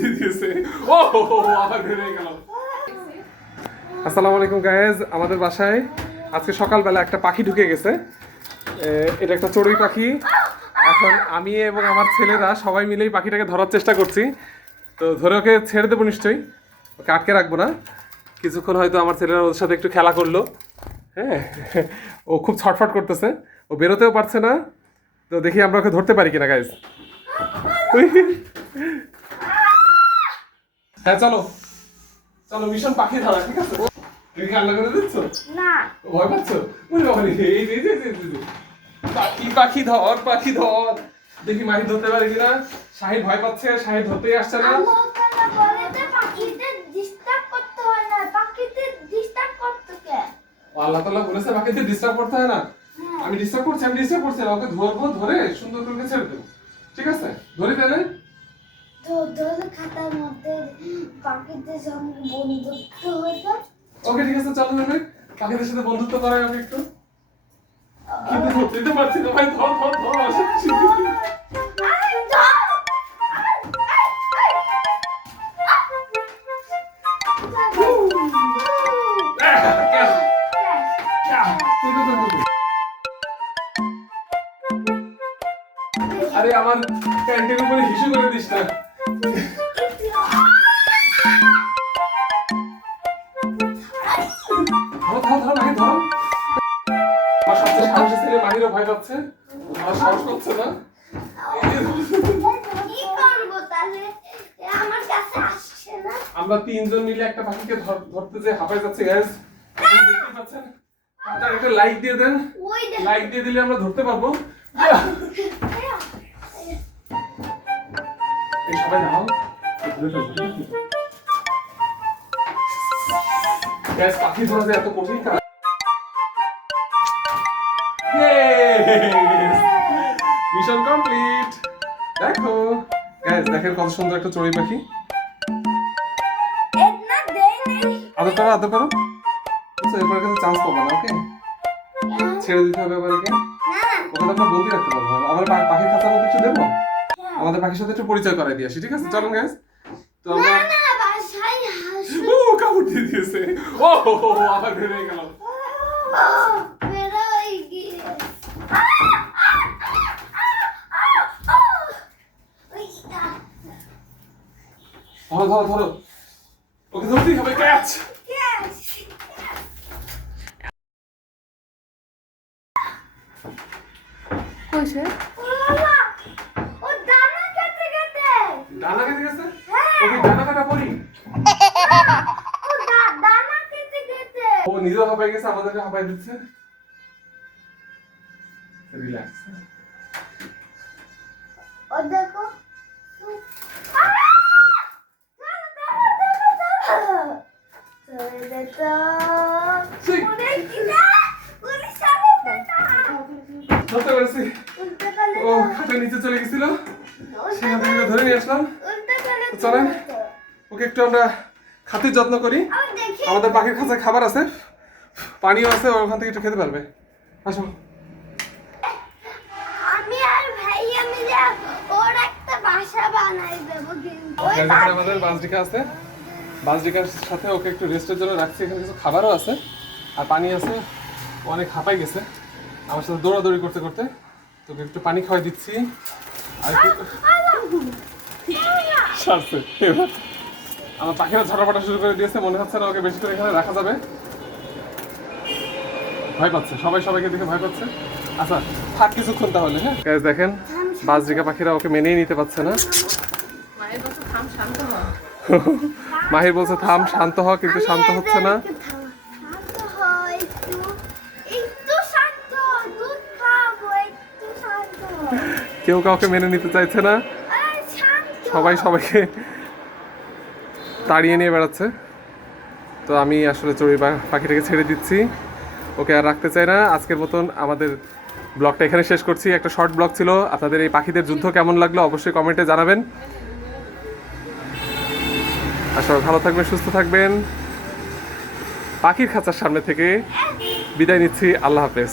দিয়ে দিয়েছে। ও আবার বের হয়ে গেল। আসসালামু আলাইকুম গাইজ, আমাদের বাসায় আজকে সকালবেলা একটা পাখি ঢুকে গেছে। এটা একটা চড়ুই পাখি। এখন আমি এবং আমার ছেলেরা সবাই মিলেই পাখিটাকে ধরার চেষ্টা করছি। তো ধরে ওকে ছেড়ে দেবো নিশ্চয়ই, ওকে আটকে রাখবো না। কিছুক্ষণ হয়তো আমার ছেলেরা ওর সাথে একটু খেলা করলো। হ্যাঁ, ও খুব ছটফট করতেছে, ও বেরোতেও পারছে না। তো দেখি আমরা ওকে ধরতে পারি কিনা গাইজ। হ্যাঁ চলো চলো, মিশন পাখি ধরা, ঠিক আছে? তুমি কান্না করে দিচ্ছ না, ভয় পাচ্ছ? ওই বাবা রে, এই যে পাখি পাখি ধর, পাখি ধর। দেখি মাহি ধরতে পারে কিনা। শাহিদ ভয় পাচ্ছে, শাহিদ ধরতেই আসছে না। আল্লাহ তাআলা বলেছে পাখিতে ডিস্টার্ব করতে হয় না, পাখিতে ডিস্টার্ব করতে কে? আল্লাহ তাআলা বলেছে পাখিতে ডিস্টার্ব করতে হয় না। আমি ডিস্টার্ব করছি না, ওকে ধরবো, ধরে সুন্দর করে ছেড়ে দেবো, ঠিক আছে? ধরে তাহলে তো ধরে খাতার মধ্যে পাখিদের সঙ্গে বন্ধুত্ব হতো। ওকে ঠিক আছে, চলো ধরে পাখিদের সাথে বন্ধুত্ব করাই আমি একটু। কিন্তু ধরতে তো পারছি না ভাই, ধর ধর ধর আসে। আরে আমার প্যান্টের উপরে হিসু করে দিস না। ধর ধর ধর মাহি ধর। আমার সবচেয়ে সাহসী ছেলে মাহিরও ভয় পাচ্ছে, আমার সাহস করছে না। কি করবো তাহলে? আমার কাছে আসছে না। আমরা তিনজন মিলে একটা পাখিকে ধরতে যে হাঁপাই যাচ্ছে গাইস, দেখতে পাচ্ছেন? আপনারা একটা লাইক দিয়ে দেন, ওই দেখ, লাইক দিয়ে দিলে আমরা ধরতে পারবো। এই সবাই দাও, গাইস পাখি ধরা যে এত কঠিন কাজ। Mission complete. দেখো গাইস, দেখেন কত সুন্দর একটা চড়ুই পাখি। এতনা দেই নাই। আদর করো, আদর করো। আচ্ছা, এরপর কাছে চান্স পাবো না, ওকে? ছেড়ে দিতে হবে এবার একে। না ওকে তো আমরা বন্দি রাখতে পারবো না। আমাদের পাখির খাঁচার মধ্যে কিছু দেবো, না আমাদের পাখির সাথে একটু পরিচয় করাই দিয়ে আসি, ঠিক আছে? চলুন গাইস। তো আমরা না, বাসায় হাসু। ও কামড় দিয়ে দিয়েছে। ও আবার বের হয়ে গেল। বেরোই গিয়ে। ধরো ধরো ধরো, ওকে ধরতেই হবে, ক্যাচ। কইছে ডানা কেটে গেছে, ওকে ডানা কাটা পড়ি। ও নিজেও হাঁপাই গেছে, আমাদেরকে হাঁপাই দিচ্ছে। রিল্যাক্স। ধরতে পেরেছি। ও খাটের নিচে চলে গেছিল, সেখান থেকে ধরে নিয়ে আসলাম। চলেন ওকে একটু আমরা খাতির যত্ন করি। আমাদের পাখির খাঁচায় খাবার আছে, পানিও আছে, ওখান থেকে একটু খেতে পারবে। আসো। আমি আর ভাইয়া মিলে ওর একটা বাসা বানাই দেবো, কিন্তু ওই এখানে আমাদের বাজরিকা আছে, বাজরিকার সাথে ওকে একটু রেস্টের জন্য রাখছি। এখানে কিছু খাবারও আছে আর পানি আছে। ও অনেক হাঁপাই গেছে আমার সাথে দৌড়াদৌড়ি করতে করতে। তোকে একটু পানি খাওয়াই দিচ্ছি আর একটু সারছে। এবার আমার পাখিরা ঝটাপটা শুরু করে দিয়েছে, মনে হচ্ছে না ওকে বেশি করে এখানে রাখা যাবে। ভয় পাচ্ছে, সবাই সবাইকে দেখে ভয় পাচ্ছে। আচ্ছা থাক কিছুক্ষণ তাহলে। হ্যাঁ গাইস, দেখেন বাজরিকা পাখিরা ওকে মেনেই নিতে পারছে না। মায়ের বছর থাম, শান্ত হ। মাহির বলছে থাম, শান্ত হ, কিন্তু শান্ত হচ্ছে না। শান্ত হয় একটু, একটু শান্ত, দুধ খাবো, একটু শান্ত। কেউ কাউকে মেনে নিতে চাইছে না, শান্ত। সবাই সবাইকে তাড়িয়ে নিয়ে বেড়াচ্ছে। তো আমি আসলে চড়ুই পাখিটাকে ছেড়ে দিচ্ছি, ওকে আর রাখতে চাই না। আজকের মতন আমাদের ব্লগটা এখানে শেষ করছি। একটা শর্ট ব্লগ ছিল। আপনাদের এই পাখিদের যুদ্ধ কেমন লাগলো অবশ্যই কমেন্টে জানাবেন। আসলে ভালো থাকবেন, সুস্থ থাকবেন। পাখির খাঁচার সামনে থেকে বিদায় নিচ্ছি, আল্লাহ হাফেজ।